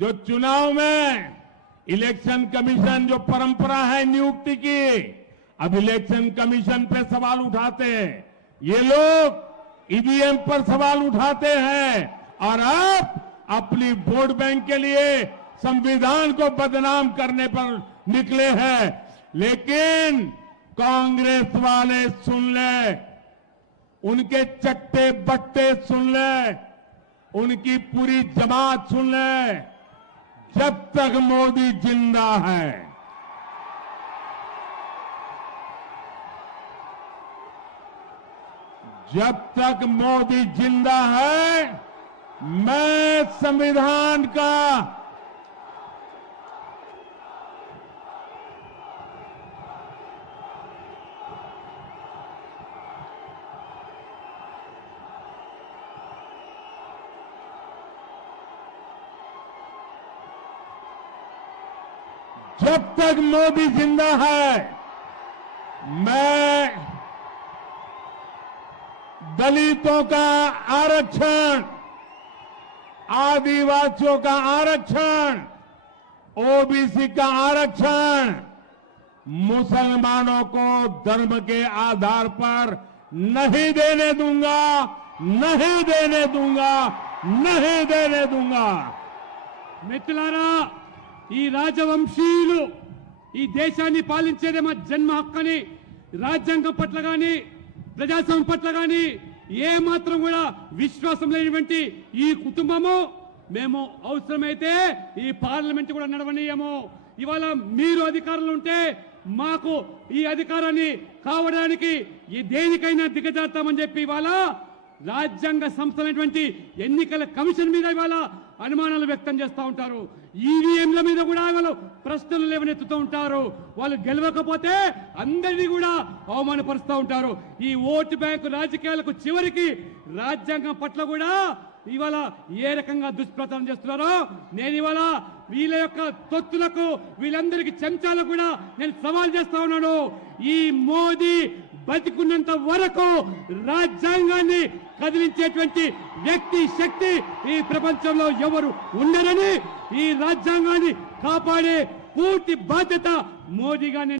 जो चुनाव में इलेक्शन कमीशन जो परंपरा है नियुक्ति की, अब इलेक्शन कमीशन पे सवाल उठाते हैं, ये लोग ईवीएम पर सवाल उठाते हैं और अब अपनी वोट बैंक के लिए संविधान को बदनाम करने पर निकले हैं। लेकिन कांग्रेस वाले सुन ले, उनके चट्टे बट्टे सुन ले, उनकी पूरी जमात सुन ले, जब तक मोदी जिंदा है, जब तक मोदी जिंदा है, मैं संविधान का जब तक मोदी जिंदा है, मैं दलितों का आरक्षण, आदिवासियों का आरक्षण, ओबीसी का आरक्षण, मुसलमानों को धर्म के आधार पर नहीं देने दूंगा, नहीं देने दूंगा, नहीं देने दूंगा। మిత్రులారా, ఈ రాజవంశీయులు ఈ దేశాన్ని పాలించేదే మా జన్మ హక్కని, రాజ్యాంగం పట్ల గాని ప్రజాస్వామ్యం పట్ల గాని ఏ మాత్రం కూడా విశ్వాసం లేనివంటి ఈ కుటుంబము మేము అవసరమైతే ఈ పార్లమెంట్ కూడా నడవనీయము. ఇవాళ మీరు అధికారంలో ఉంటే మాకు ఈ అధికారాన్ని కావడానికి ఈ దేనికైనా దిగజారుతామని చెప్పి ఇవాళ రాజ్యాంగ సంస్థలైనటువంటి ఎన్నికల కమిషన్ మీద ఇవాళ అనుమానాలు వ్యక్తం చేస్తూ ఉంటారు. ఈవీఎంల మీద కూడా వాళ్ళు ప్రశ్నలు లేవనెత్తుతూ ఉంటారు. వాళ్ళు గెలవకపోతే అందరినీ కూడా అవమానపరుస్తూ ఉంటారు. ఈ ఓటు బ్యాంకు రాజకీయాలకు చివరికి రాజ్యాంగం పట్ల కూడా ఇవాళ ఏ రకంగా దుష్ప్రచారం చేస్తున్నారో నేను ఇవాళ వీళ్ళ యొక్క తొత్తులకు వీళ్ళందరికీ చెంచాలకు కూడా నేను సవాల్ చేస్తా ఉన్నాను. ఈ మోదీ బతికున్నంత వరకు రాజ్యాంగాన్ని కదిలించేటువంటి వ్యక్తి శక్తి ఈ ప్రపంచంలో ఎవరు ఉండరని, ఈ రాజ్యాంగాన్ని కాపాడే పూర్తి బాధ్యత మోదీగా